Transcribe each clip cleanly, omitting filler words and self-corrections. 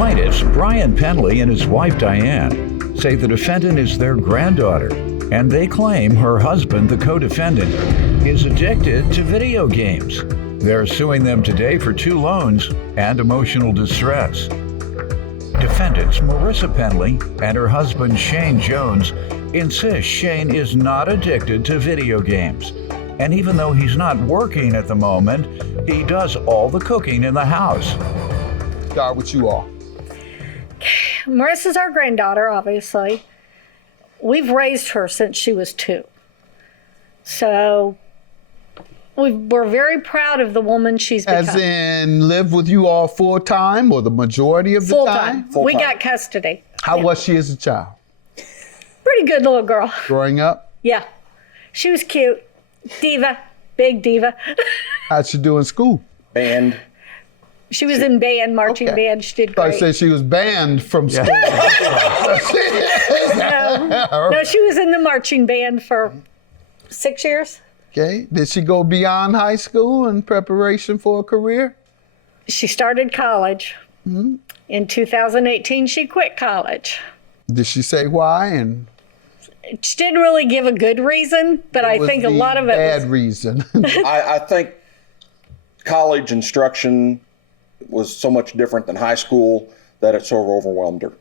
Plaintiffs Brian Penley and his wife Diane say the defendant is their granddaughter, and they claim her husband, the co-defendant, is addicted to video games. They're suing them today for 2 loans and emotional distress. Defendants Marissa Penley and her husband Shane Jones insist Shane is not addicted to video games. And even though he's not working at the moment, he does all the cooking in the house. Start with you all. Marissa's our granddaughter, obviously. We've raised her since she was 2. So we're very proud of the woman she's become. As in live with you all full time or the majority of the time? Full time. We got custody. How was she as a child? Pretty good little girl. Growing up? Yeah. She was cute. Diva. Big diva. How'd she do in school? Band. She was in band, marching band. She did great. I said she was banned from school. No, she was in the marching band for 6 years. Okay. Did she go beyond high school in preparation for a career? She started college. Mm-hmm. In 2018, she quit college. Did she say why? And she didn't really give a good reason, but I think a lot of it bad was reason. I think college instruction was so much different than high school that it sort of overwhelmed her.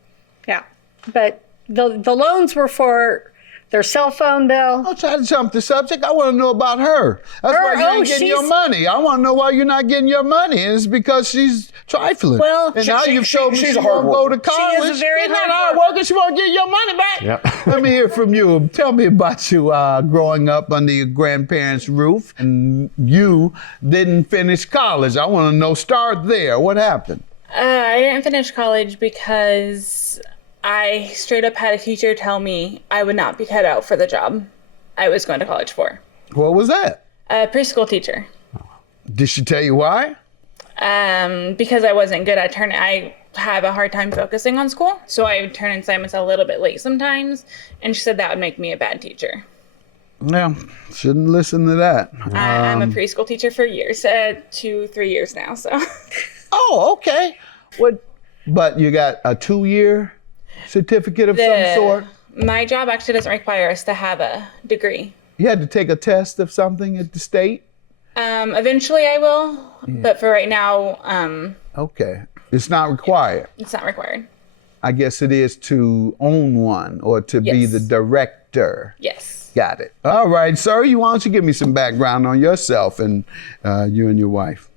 Yeah, but the loans were for their cell phone bill. Don't try to jump the subject. I want to know about her. That's why you ain't getting your money. I want to know why you're not getting your money. And it's because she's trifling. Well, and now you've showed me she's she a hard won't go worker. to college. She is a very She's not hard hard worker. She won't get your money back. Yep. Let me hear from you. Tell me about you growing up under your grandparents' roof, and you didn't finish college. I want to know. Start there. What happened? I didn't finish college because I straight up had a teacher tell me I would not be cut out for the job I was going to college for. What was that? A preschool teacher. Did she tell you why? Because I wasn't good at turning. I have a hard time focusing on school, so I would turn assignments a little bit late sometimes, and she said that would make me a bad teacher. Yeah, shouldn't listen to that. I'm a preschool teacher for years, 2-3 years now, so. Oh, okay. What? But you got a 2-year certificate of some sort? My job actually doesn't require us to have a degree. You had to take a test of something at the state? Eventually I will, but for right now, Okay. It's not required. it's not required. I guess it is to own one or to be Yes. the director. Yes. Got it. All right, sir, why don't you give me some background on yourself and you and your wife?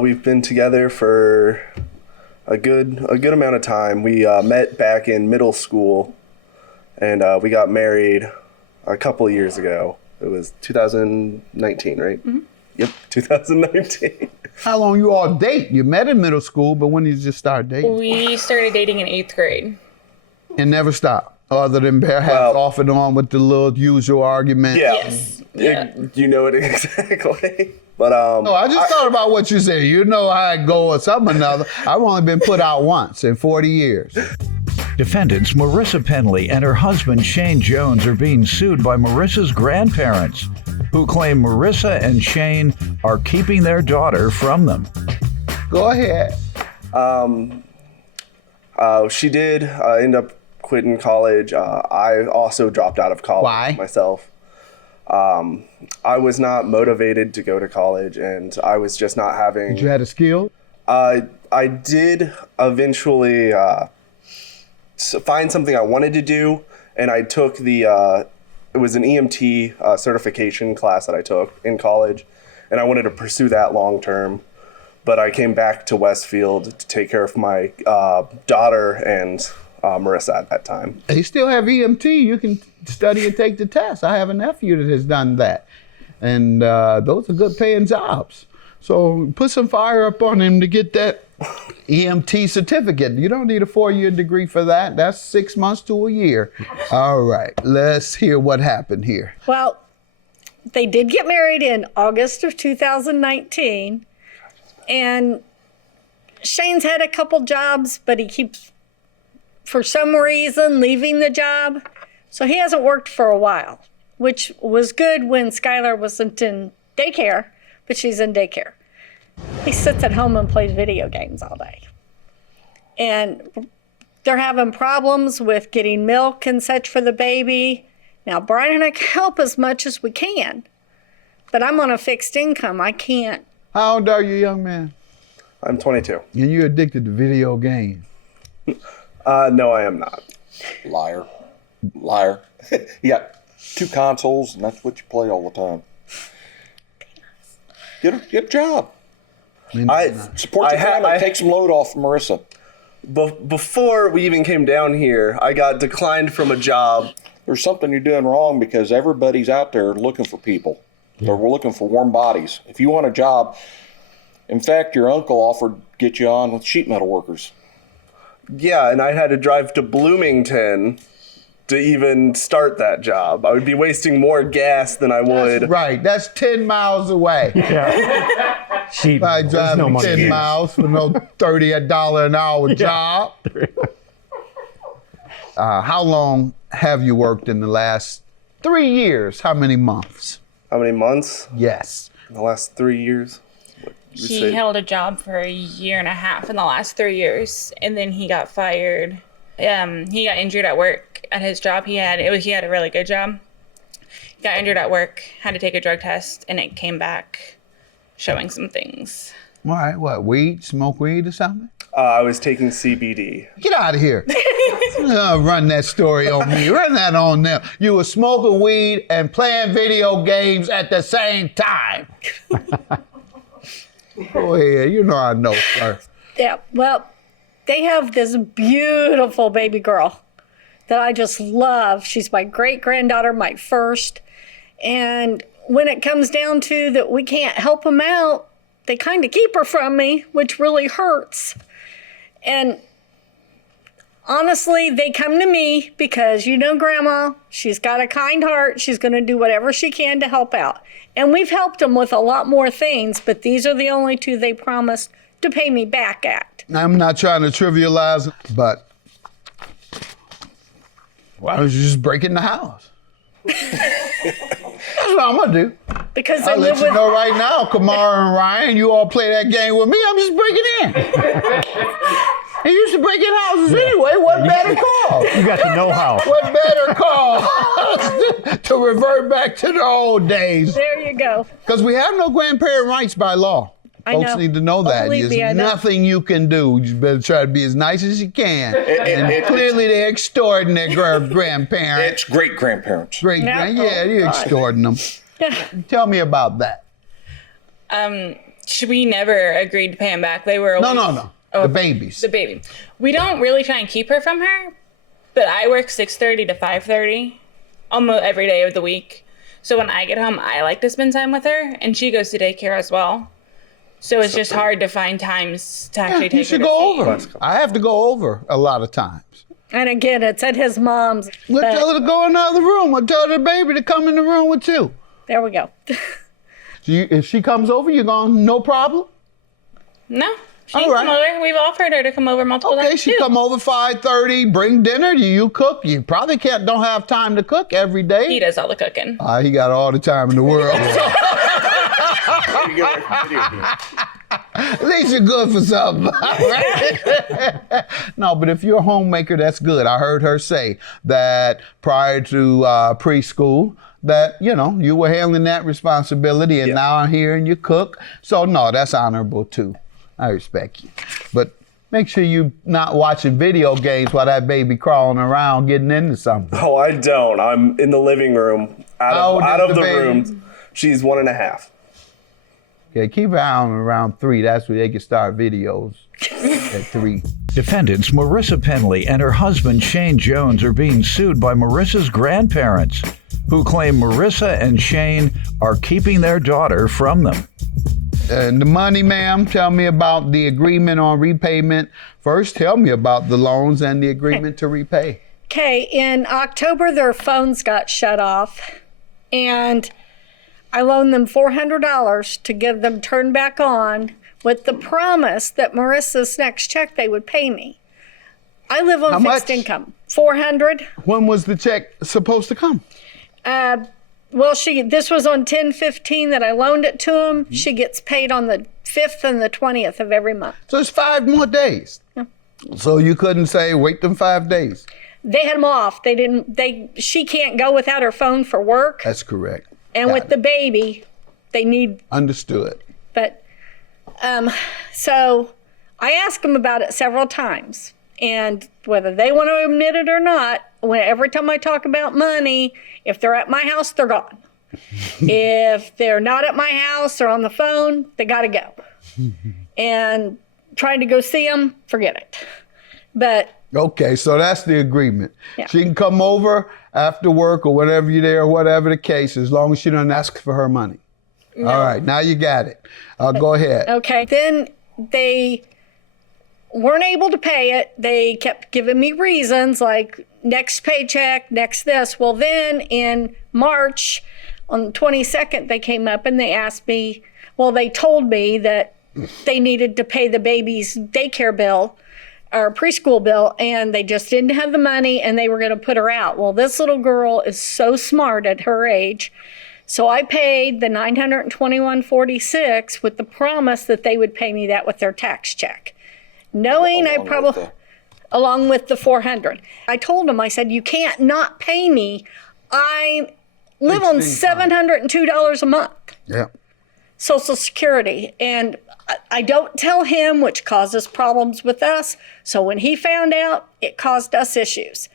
We've been together for a good amount of time. We met back in middle school, and we got married a couple of years ago. It was 2019, right? Mm-hmm. Yep, 2019. How long you all date? You met in middle school, but when did you just start dating? We started dating in 8th grade. And never stopped, other than perhaps off and on with the little usual argument. Yeah, Yes. Yeah. You know it exactly. But No, I just thought about what you said. You know how it go or something or another. I've only been put out once in 40 years. Defendants Marissa Penley and her husband Shane Jones are being sued by Marissa's grandparents, who claim Marissa and Shane are keeping their daughter from them. Go ahead. She did end up quitting college. I also dropped out of college myself. I was not motivated to go to college, and I was just not having. Did you have a skill? I did eventually find something I wanted to do, and I took it was an EMT certification class that I took in college, and I wanted to pursue that long term. But I came back to Westfield to take care of my daughter and Marissa at that time. They still have EMT. You can study and take the test. I have a nephew that has done that. And those are good paying jobs. So put some fire up on him to get that EMT certificate. You don't need a 4-year degree for that. That's 6 months to a year. All right, let's hear what happened here. Well, they did get married in August of 2019. And Shane's had a couple jobs, but he keeps, for some reason, leaving the job. So he hasn't worked for a while, which was good when Skylar wasn't in daycare, but she's in daycare. He sits at home and plays video games all day. and they're having problems with getting milk and such for the baby. Now, Brian and I can help as much as we can, but I'm on a fixed income. I can't. How old are you, young man? I'm 22. And you're addicted to video games. No, I am not. Liar. You got 2 consoles, and that's what you play all the time. Get a job. Support your family. Take some load off Marissa. Before we even came down here, I got declined from a job. There's something you're doing wrong because everybody's out there looking for people. They're looking for warm bodies. If you want a job, in fact, your uncle offered to get you on with sheet metal workers. Yeah, and I had to drive to Bloomington to even start that job. I would be wasting more gas than I would. Right, that's 10 miles away. Yeah. Sheep. I There's drive no money 10 here. miles for no $30 an hour job. How long have you worked in the last 3 years? How many months? How many months? Yes. In the last 3 years? He held a job for a year and a half in the last 3 years, and then he got fired. He got injured at work at his job. He had a really good job. He got injured at work, had to take a drug test, and it came back showing some things. All right, what, weed? Smoke weed or something? I was taking CBD. Get out of here. Run that story on me. Run that on them. You were smoking weed and playing video games at the same time. Go ahead. You know I know, sir. Yeah, well, they have this beautiful baby girl that I just love. She's my great-granddaughter, my first. And when it comes down to that we can't help them out, they kind of keep her from me, which really hurts. And honestly, they come to me because, Grandma, she's got a kind heart. She's going to do whatever she can to help out. And we've helped them with a lot more things, but these are the only 2 they promised to pay me back at. I'm not trying to trivialize, but why don't you just break in the house? That's what I'm going to do. Because they I'll live let you with... know right now, Kamara and Ryan, you all play that game with me, I'm just breaking in. He used to break in houses anyway. What better call? You got the know-how. What better call to revert back to the old days? There you go. Because we have no grandparent rights by law. I Folks know. need to know that. Believe me, I There's know. nothing you can do. You better try to be as nice as you can. And clearly they're extorting their grandparents. It's great-grandparents. Yeah, Oh, you're God. extorting them. Tell me about that. We never agreed to pay him back. They were always, No. The babies. The baby. We don't really try and keep her from her, but I work 6:30 to 5:30 almost every day of the week. So when I get home, I like to spend time with her, and she goes to daycare as well. So it's just hard to find times to actually You take her should to go see. over. I have to go over a lot of times. And again, it's at his mom's. We'll but- tell her to go in the other room. We'll tell the baby to come in the room with you. There we go. If she comes over, you're going, no problem? No, she All can right. come over. We've offered her to come over multiple Okay, times she too. come over 5:30, bring dinner. Do you cook? You probably don't have time to cook every day. He does all the cooking. He got all the time in the world. At least you're good for something. Right? No, but if you're a homemaker, that's good. I heard her say that prior to preschool, that, you were handling that responsibility, and now I'm here and you cook. So, no, that's honorable, too. I respect you. But make sure you're not watching video games while that baby crawling around getting into something. Oh, I don't. I'm in the living room, How old out is of the the baby? room. She's 1.5. Okay, keep her on around 3. That's where they can start videos at 3. Defendants Marissa Penley and her husband Shane Jones are being sued by Marissa's grandparents, who claim Marissa and Shane are keeping their daughter from them. And the money, ma'am, tell me about the agreement on repayment. First, tell me about the loans and the agreement to repay. Okay, in October, their phones got shut off, and I loaned them $400 to get them turned back on with the promise that Marissa's next check they would pay me. I live on How fixed much? income. $400. When was the check supposed to come? Well, this was on 10/15 that I loaned it to him. She gets paid on the 5th and the 20th of every month. So it's 5 more days. So you couldn't say, wait them 5 days. They had them off. She can't go without her phone for work. That's correct. And Got with it. the baby, they need, Understood. but, so I asked them about it several times. And whether they want to admit it or not, every time I talk about money, if they're at my house, they're gone. If they're not at my house or on the phone, they got to go. And trying to go see them, forget it. But Okay, so that's the agreement. Yeah. She can come over after work or whenever you're there, whatever the case, as long as she doesn't ask for her money. All right, now you got it. Go ahead. okay, then they weren't able to pay it. They kept giving me reasons like next paycheck, next this. Well, then in March, on the 22nd, they came up and they asked me, well, they told me that they needed to pay the baby's daycare bill or preschool bill, and they just didn't have the money and they were going to put her out. Well, this little girl is so smart at her age. So I paid the $921.46 with the promise that they would pay me that with their tax check. Knowing I probably, along with the $400. I told them, I said, you can't not pay me. I live on $702 a month. Yeah. Social Security. And I don't tell him, which causes problems with us. So when he found out, it caused us issues.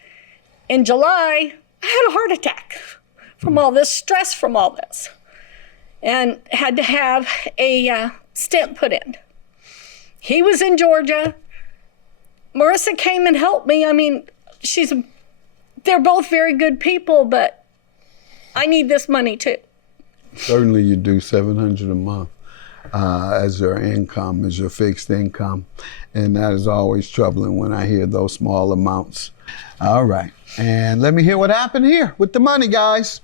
In July, I had a heart attack from all this stress from all this and had to have a stent put in. He was in Georgia. Marissa came and helped me. I mean, they're both very good people, but I need this money too. Certainly you do $700 a month as your income, as your fixed income. And that is always troubling when I hear those small amounts. All right. And let me hear what happened here with the money, guys.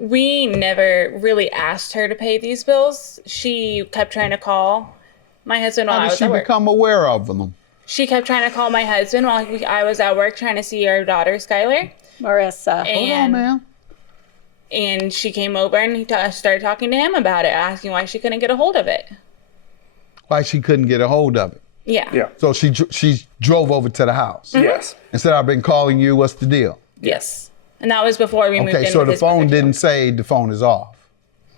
We never really asked her to pay these bills. She kept trying to call my husband while How I did was she at work. become aware of them? She kept trying to call my husband while I was at work trying to see our daughter, Skylar. Marissa. Hold on, ma'am. And she came over and he started talking to him about it, asking why she couldn't get a hold of it. Why she couldn't get a hold of it. Yeah. Yeah. So she drove over to the house. Yes. And said, I've been calling you, what's the deal? Yes. And that was before we moved in. Okay, so with the his phone brother. didn't say the phone is off.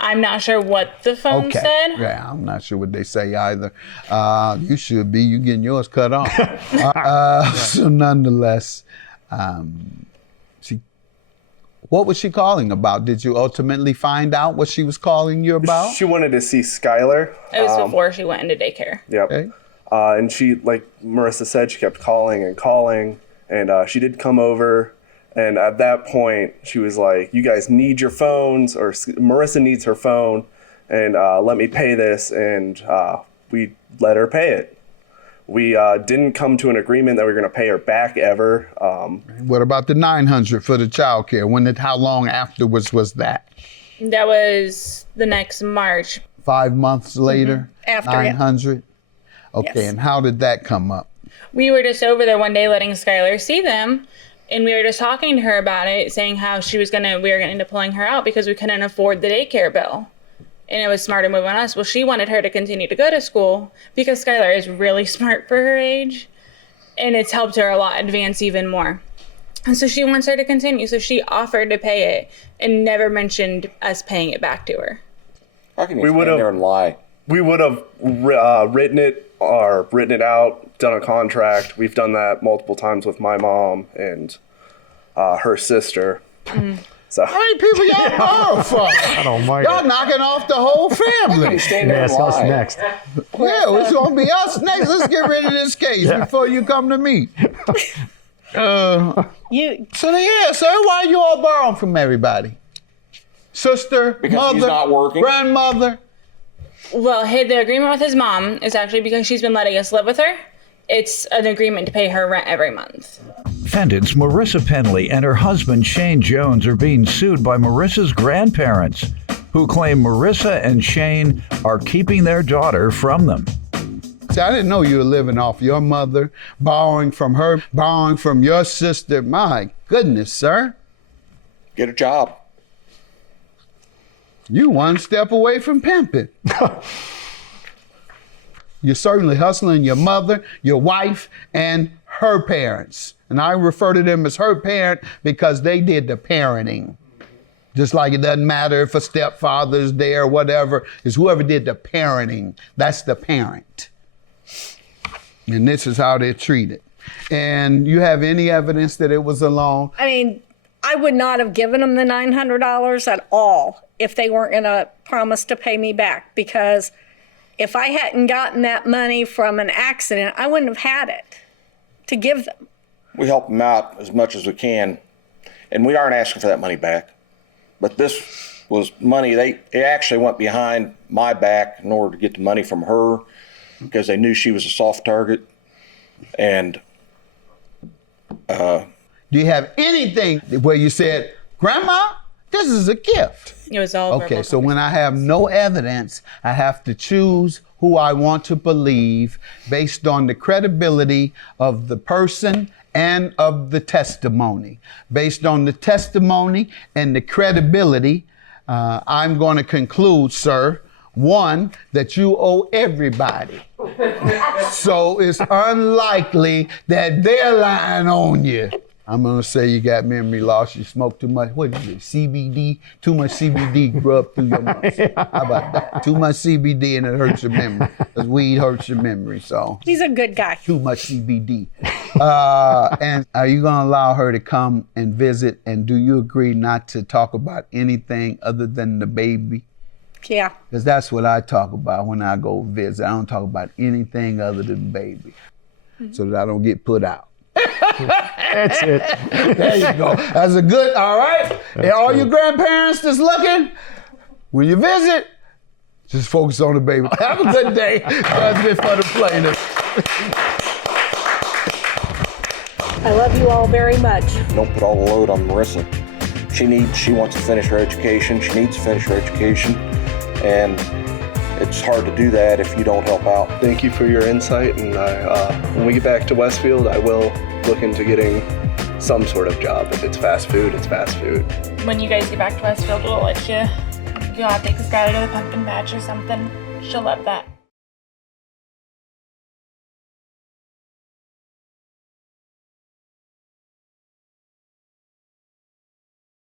I'm not sure what the phone Okay. said. Yeah, I'm not sure what they say either. You should be. You getting yours cut off. So nonetheless, what was she calling about? Did you ultimately find out what she was calling you about? She wanted to see Skylar. It was before she went into daycare. Yep. Okay. And she, like Marissa said, she kept calling, and she did come over. And at that point, she was like, you guys need your phones, or Marissa needs her phone, and let me pay this. And we let her pay it. We didn't come to an agreement that we were going to pay her back ever. What about the $900 for the child care? How long afterwards was that? That was the next March. 5 months later? After, yeah. 900? Okay, Yes. and how did that come up? We were just over there one day letting Skylar see them. And we were just talking to her about it, saying how we were going to end up pulling her out because we couldn't afford the daycare bill. And it was smart to move on us. Well, she wanted her to continue to go to school because Skylar is really smart for her age. And it's helped her a lot advance even more. And so she wants her to continue. So she offered to pay it and never mentioned us paying it back to her. How can you We stand would've- there and lie? We would have written it out, done a contract. We've done that multiple times with my mom and her sister. So How many people y'all borrow from? Oh my Y'all God. knocking off the whole family. Stand there Yes, and us lie. next. Yeah, it's gonna be us next. Let's get rid of this case before you come to me. So yeah, sir, why you all borrowing from everybody? Sister, Because mother, he's not working. grandmother. Well, the agreement with his mom is actually because she's been letting us live with her. It's an agreement to pay her rent every month. Defendants Marissa Penley and her husband Shane Jones are being sued by Marissa's grandparents, who claim Marissa and Shane are keeping their daughter from them. See, I didn't know you were living off your mother, borrowing from her, borrowing from your sister. My goodness, sir. Get a job. You one step away from pimping. You're certainly hustling your mother, your wife, and her parents. And I refer to them as her parent because they did the parenting. Just like it doesn't matter if a stepfather's there or whatever, it's whoever did the parenting. That's the parent. And this is how they're treated. And you have any evidence that it was a loan? I mean, I would not have given them the $900 at all if they weren't going to promise to pay me back, because if I hadn't gotten that money from an accident, I wouldn't have had it to give them. We help them out as much as we can, and we aren't asking for that money back. But this was money, it actually went behind my back in order to get the money from her because they knew she was a soft target. And do you have anything where you said, Grandma, this is a gift? It was all Okay, verbal so when I have no evidence, I have to choose who I want to believe based on the credibility of the person and of the testimony. Based on the testimony and the credibility, I'm going to conclude, sir, one, that you owe everybody. So it's unlikely that they're lying on you. I'm going to say you got memory loss, you smoke too much, what is it, CBD? Too much CBD rubbed through your muscle. How about that? Too much CBD and it hurts your memory, because weed hurts your memory, so. He's a good guy. Too much CBD. And are you going to allow her to come and visit, and do you agree not to talk about anything other than the baby? Yeah. Because that's what I talk about when I go visit. I don't talk about anything other than the baby, so that I don't get put out. That's it. There you go. That's a good, all right? And all your grandparents that's looking, when you visit, just focus on the baby. Have a good day. That's been for the plaintiffs. I love you all very much. don't put all the load on Marissa. She wants to finish her education. She needs to finish her education. And it's hard to do that if you don't help out. Thank you for your insight, and when we get back to Westfield, I will look into getting some sort of job. If it's fast food, it's fast food. When you guys get back to Westfield, we'll let you go out, take Skylar to the pumpkin patch or something. She'll love that.